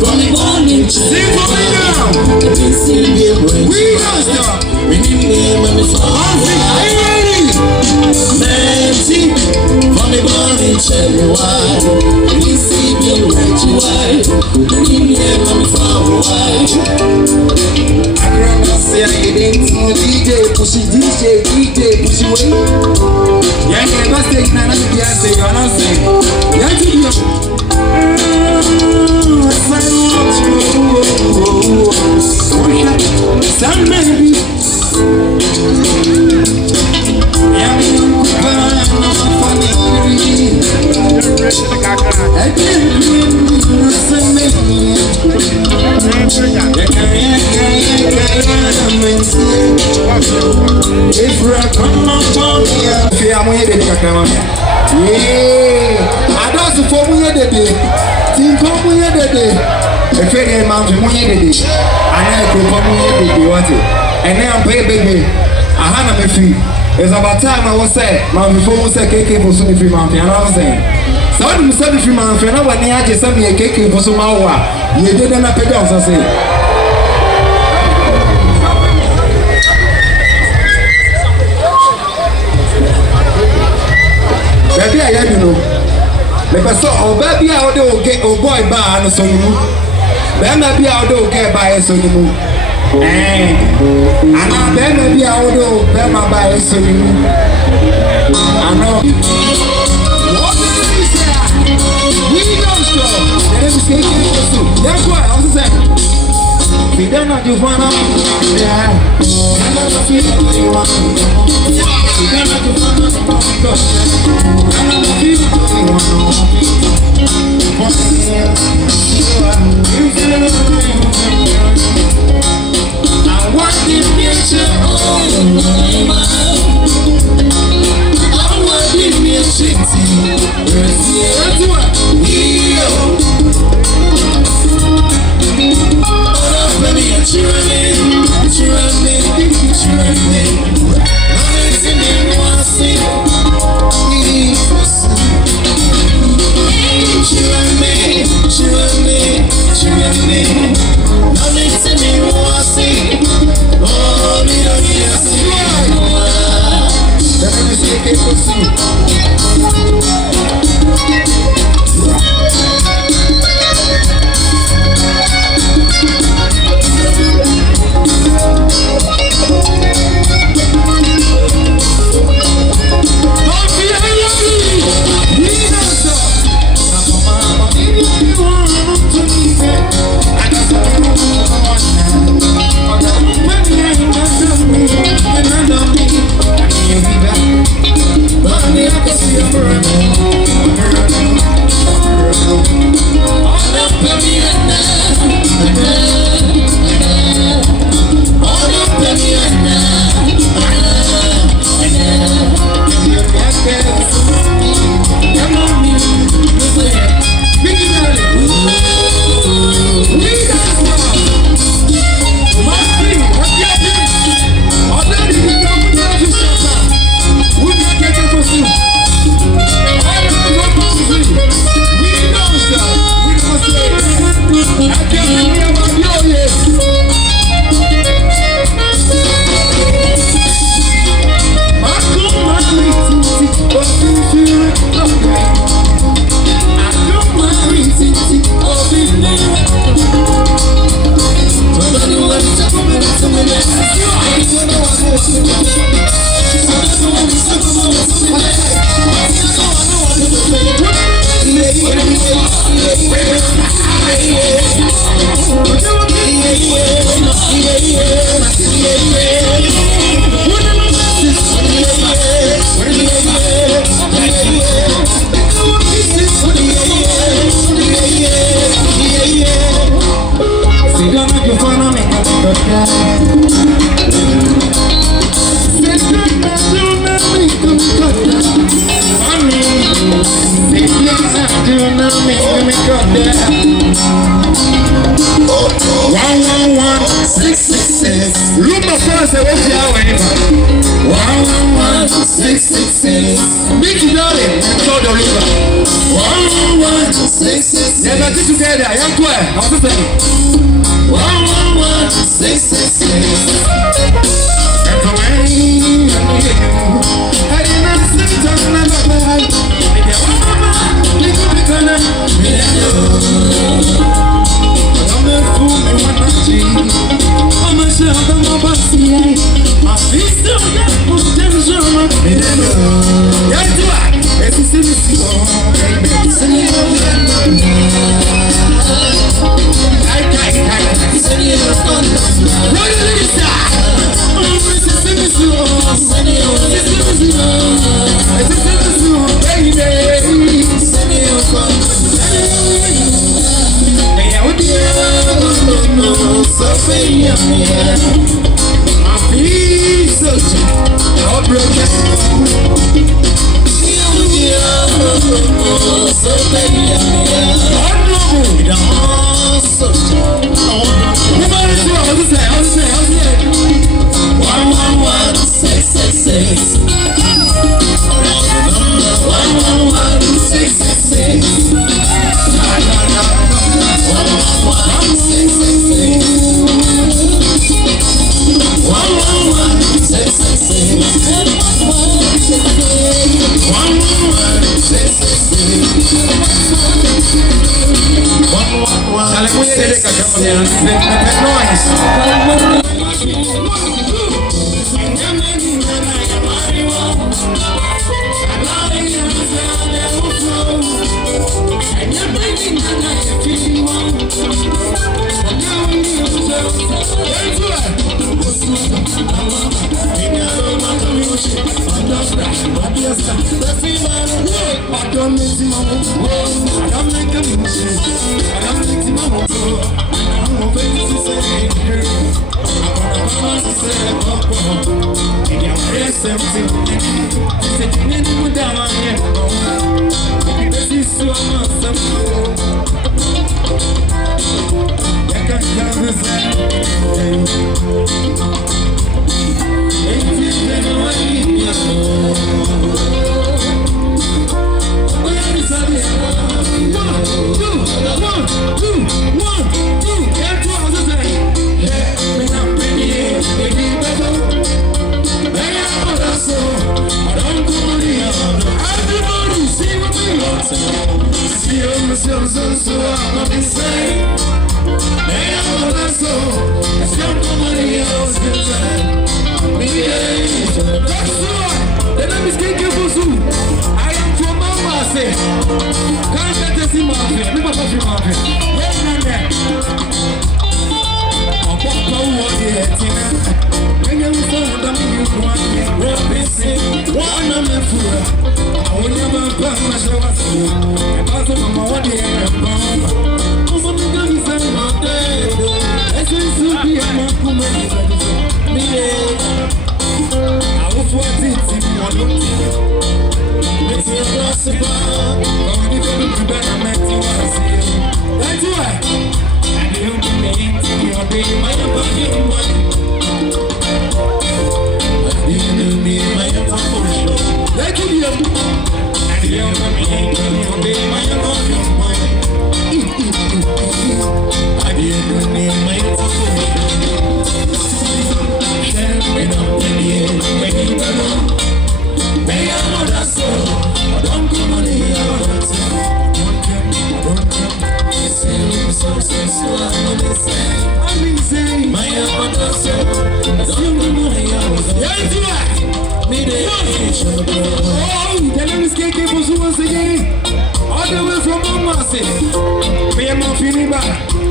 From the morning, sing for me now. We don't stop. We need them and it's all ready. Nancy, from the morning, tell me why. We see me right why. We need them and it's all why. I grab us, say I get into DJ, push away. Yeah, I must take none of the answer, you're not saying. Yeah, some baby, if we come on, I don't support me the day. Think of me the day. A fair amount of money the day. And I could come here the day. What it? And now I'm pay baby. I had a fee. It's about time I was said, my before was a cake for some free mountain. I was saying, so I'm 73 months. And I went near to send me a cake for some hour. You didn't have a dance, I say. Baby, I don't know. The person, oh baby, I will get a boy bar and so you move. Then maybe I will get by so you move. And then maybe I will get my by so you move. I know. What did we say? We don't stop. Let us take it. That's why I was saying. We don't know you wanna. Yeah. I don't feel like you want. We don't know you wanna. I don't feel like you want. I want the future on my mind. I want the music Look my first, I was your way. 111 666. Meet you down there. Show the river. 111-666. Never get together. I am 12. I'm 111-666. And the way I did not sit down and I'm like,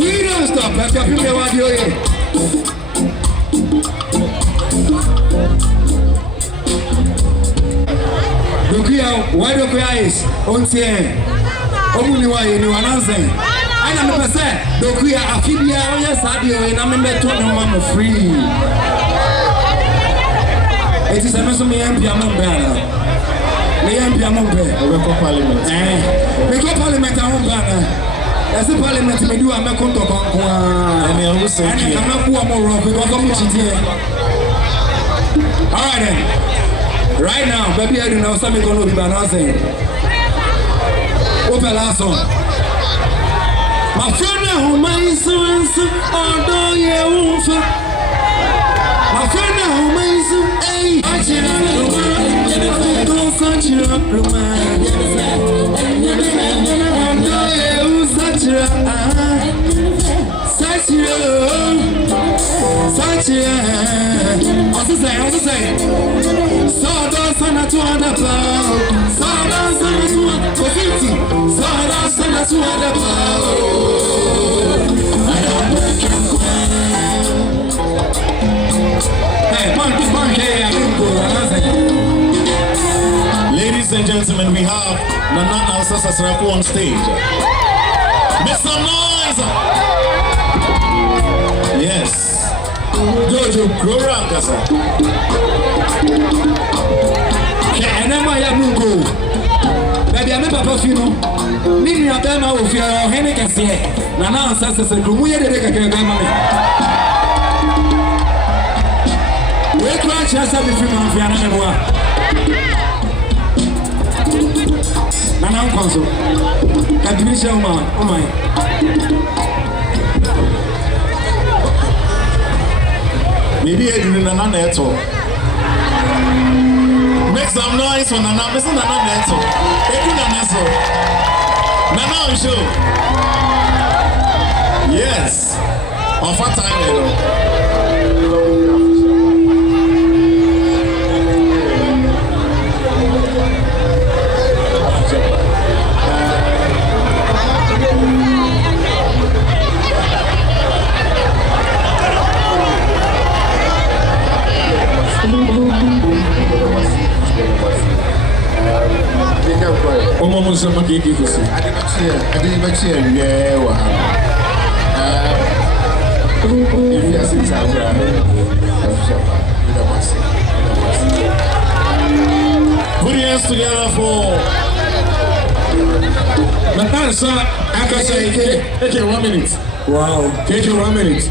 we don't stop. I can feel what you're here. Why do you guys on TN? Only why you know announcing. I am the person. Do we are a few years on your side and I'm in the tournament free. It is a mess of me and Piamon. Me and Piamon, we go parliament. We go parliament at home. As a parliament, we do a Macondo. And I will say, I'm not more wrong because I'm here. All right then. Right now, baby, I don't know something going to be announcing. What's the last one? My friend, who may so although you won't. My friend, who may so, hey, I should have go such a man. Such a also say, sawdust on a 200 pound, sawdust on a 250, sawdust on a 200 pound. Hey, ladies and gentlemen, we have Nana Alsasa Sraku on stage. Make some noise! Yes. Jojo Grorankasa. And then my Mungo. Baby, I'm a papa fino. Nini ya bema ufia hene kasiye. Nana Alsasa Sraku muye dedeka kaya bema me. We crash yasa bifino ufia na memoa. Nana Unkonso. Kadimisha umai. Maybe I didn't Nana Neto. Make some noise for Nana. Listen, Nana Neto. Eku Nana so. Nana on show. Yes. Of what time, you know? Sama kiki kusi. Adi bachi ya wa. If you are sitting down, put your hands together for Natasha Akasha. KK 1 minute. Wow, KK 1 minute.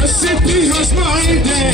Cause it was my day.